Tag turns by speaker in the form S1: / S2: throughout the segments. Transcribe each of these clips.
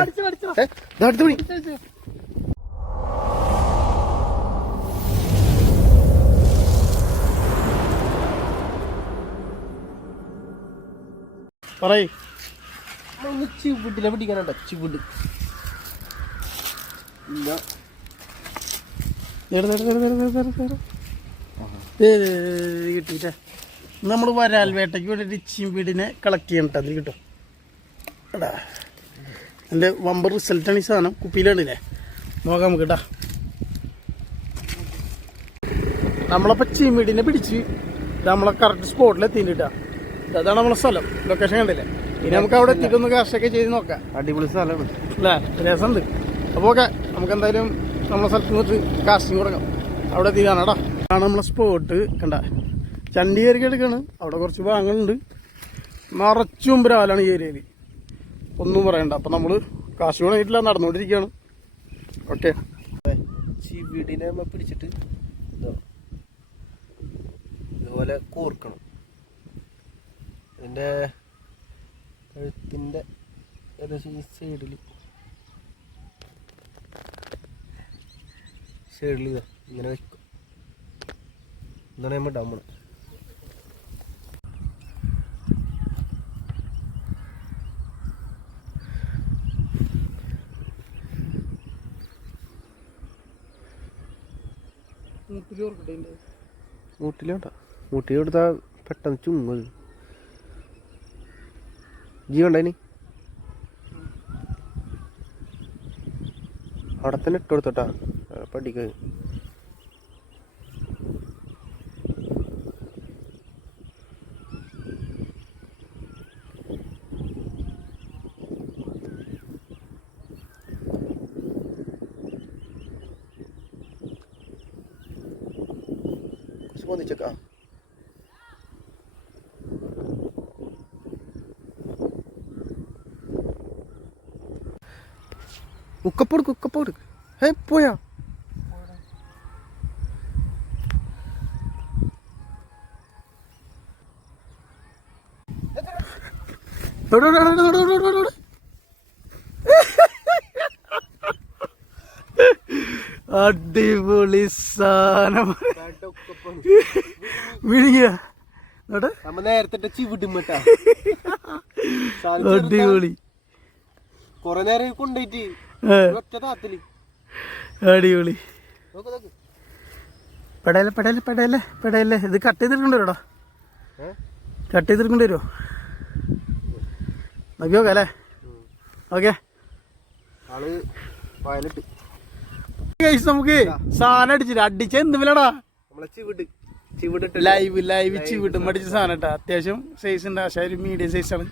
S1: അടുത്ത മണി
S2: പറയ്.
S1: ചിവിട്ടില്ല പിടിക്കാനുണ്ടോ? ചിവിട്ട് ഇല്ല.
S2: കിട്ടിയിട്ടേ നമ്മൾ വരാൽ വേട്ടയ്ക്ക് വേണ്ടിയിട്ട് ചിമ്പിടിനെ കളക്ട് ചെയ്യണം കേട്ടോ അതിൽ കിട്ടും. എടാ. എന്റെ വമ്പർ റിസൾട്ടാണ് ഈ സാധനം കുപ്പിയിലാണില്ലേ നോക്കാം നമുക്ക് കേട്ടാ നമ്മളപ്പോൾ ചീമീടിനെ പിടിച്ച് നമ്മളെ കറക്റ്റ് സ്പോട്ടിൽ എത്തിയിട്ടാ അതാണ് നമ്മളെ സ്ഥലം. ലൊക്കേഷൻ കണ്ടില്ലേ? ഇനി നമുക്ക് അവിടെ എത്തിയിട്ടൊന്ന് കാശൊക്കെ ചെയ്ത് നോക്കാം.
S1: അടിപൊളി സ്ഥലമാണ്.
S2: അല്ലേ രസമുണ്ട്. അപ്പോൾ ഓക്കെ നമുക്ക് എന്തായാലും നമ്മളെ സ്ഥലത്ത് നിന്നിട്ട് കാസ്റ്റിംഗ് കൊടുക്കാം അവിടെ എത്തി കാണാടാ ആണ് നമ്മളെ സ്പോട്ട് കണ്ട? ചണ്ടി കയറി എടുക്കാണ് അവിടെ കുറച്ച് ഭാഗങ്ങളുണ്ട്. നിറച്ചും രാവിലാണ് ഈ ഏരിയയിൽ ഒന്നും പറയണ്ട. അപ്പം നമ്മൾ കാശ് വേണമെങ്കിട്ടില്ല നടന്നുകൊണ്ടിരിക്കുകയാണ്. ഓക്കെ
S1: ചിവിടിനെ നമ്മൾ പിടിച്ചിട്ട് ഇതാ. ഇതുപോലെ കോർക്കണം. ഇതിന്റെ കഴുത്തിന്റെ ഈ സൈഡിൽ സൈഡിൽ ഇങ്ങനെ വെക്കും. ഇതാണ് നമ്മൾ ഡമ്മണ് മൂട്ടിലോട്ട? മൂട്ടി കൊടുത്താ പെട്ടെന്ന് ചുങ്ങത് ജീവ ഉണ്ടായിനി അവിടെ തന്നെ ഇട്ട് കൊടുത്തോട്ടാ പഠിക്ക കുറച്ച് പൊന്നിച്ചേക്കാം ഉക്കപ്പോട് ഉക്കപ്പോട്. ഹേ പോയാ.
S2: അടിപൊളി സാധനം. വിഴുങ്ങിയ. അടിപൊളി.
S1: കൊറേ നേരം താത്തിൽ.
S2: അടിപൊളി. പെടയല്ലേ പെടയല്ലേ പെടയല്ലേ പെടയല്ലേ ഇത് കട്ട് ചെയ്തിട്ടുണ്ട് വരോടാ? കട്ട് ചെയ്തിട്ടുണ്ട് വരുമോ നോക്കി നോക്കാം അല്ലേ? ഓക്കെ നമുക്ക് സാധനം അടിച്ചിട്ട് അടിച്ച എന്ത് വിലടാ? ലൈവ് ലൈവ് ചിവിട്ട് മടിച്ച സാധനം. കേട്ടോ. അത്യാവശ്യം സൈസ് ഉണ്ട്. പക്ഷേ ഒരു മീഡിയം സൈസ് ആണ്.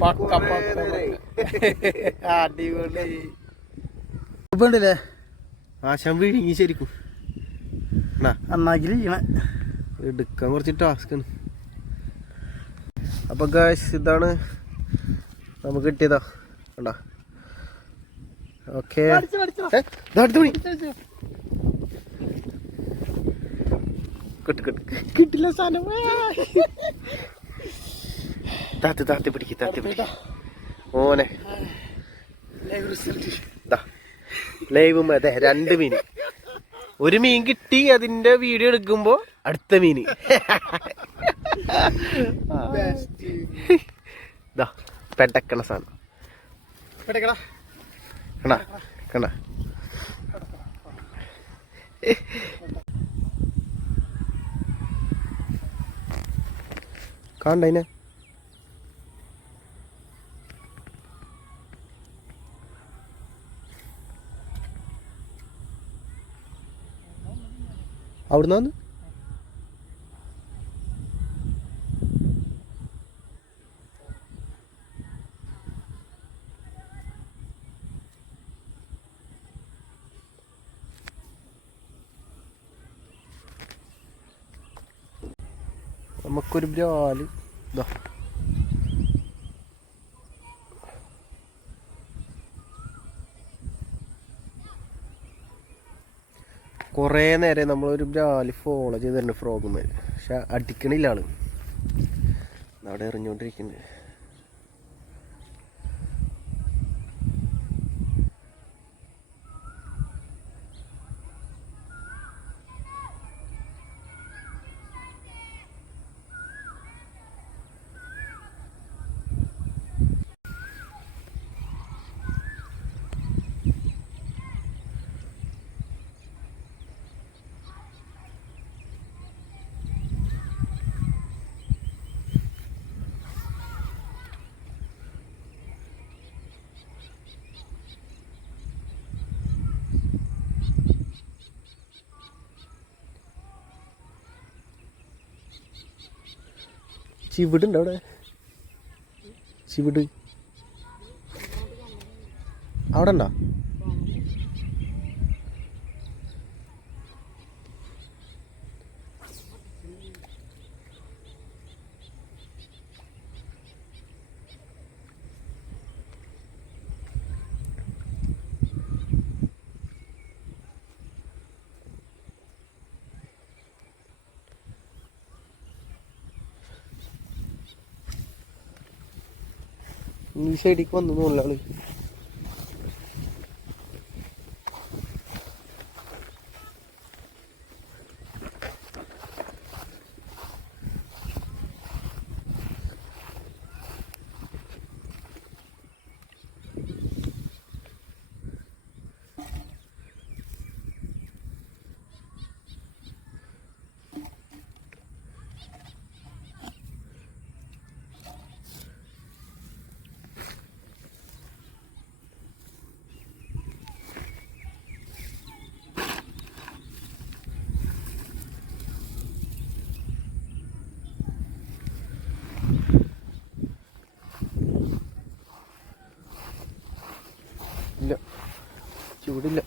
S2: പക്ക പക്ക. അടിപൊളി. ഇപ്പൊ ഉണ്ടല്ലേ
S1: ആശാൻ വിഴുങ്ങി ശരിക്കും.
S2: ചെയ്യണേ
S1: എടുക്കാൻ കുറച്ച് ടാസ്ക് ആണ്. അപ്പൊ ഗായ്സ് ഇതാണ് നമുക്ക് കിട്ടിയതാ. കണ്ടാ? ഓക്കെ അടുത്ത മണി കിട്ട് കിട്ട്.
S2: കിട്ടില്ല സാധനം.
S1: താത്തി താത്തി പിടിക്ക് താത്തി പിടിക്ക്. ഓനെ.
S2: ലൈവ്
S1: അതെ രണ്ട് മീൻ. ഒരു മീൻ കിട്ടി അതിന്റെ വീഡിയോ എടുക്കുമ്പോ അടുത്ത മീന് പെട്ടക്കണ പെടക്കണ സാധനം.
S2: പെടക്കടാ.
S1: കണ്ടാ കണ്ട കാണണ്ടതിനെ അവിടുന്ന് വന്ന് നമുക്കൊരു ബ്രാൽ ഇതാ കുറേ നേരം നമ്മളൊരു ബ്രാൽ ഫോളോ ചെയ്തിട്ടുണ്ട് ഫ്രോഗുമേൽ പക്ഷെ അടിക്കണില്ല ആൾ. അവിടെ എറിഞ്ഞോണ്ടിരിക്കുന്നുണ്ട്. ചിവിടുണ്ട് അവിടെ? ചിവിട്. അവിടെ ഉണ്ടോ? ഈ സൈഡിലേക്ക് വന്നു മുതലാളി ഇല്ല ചൂടില്ല.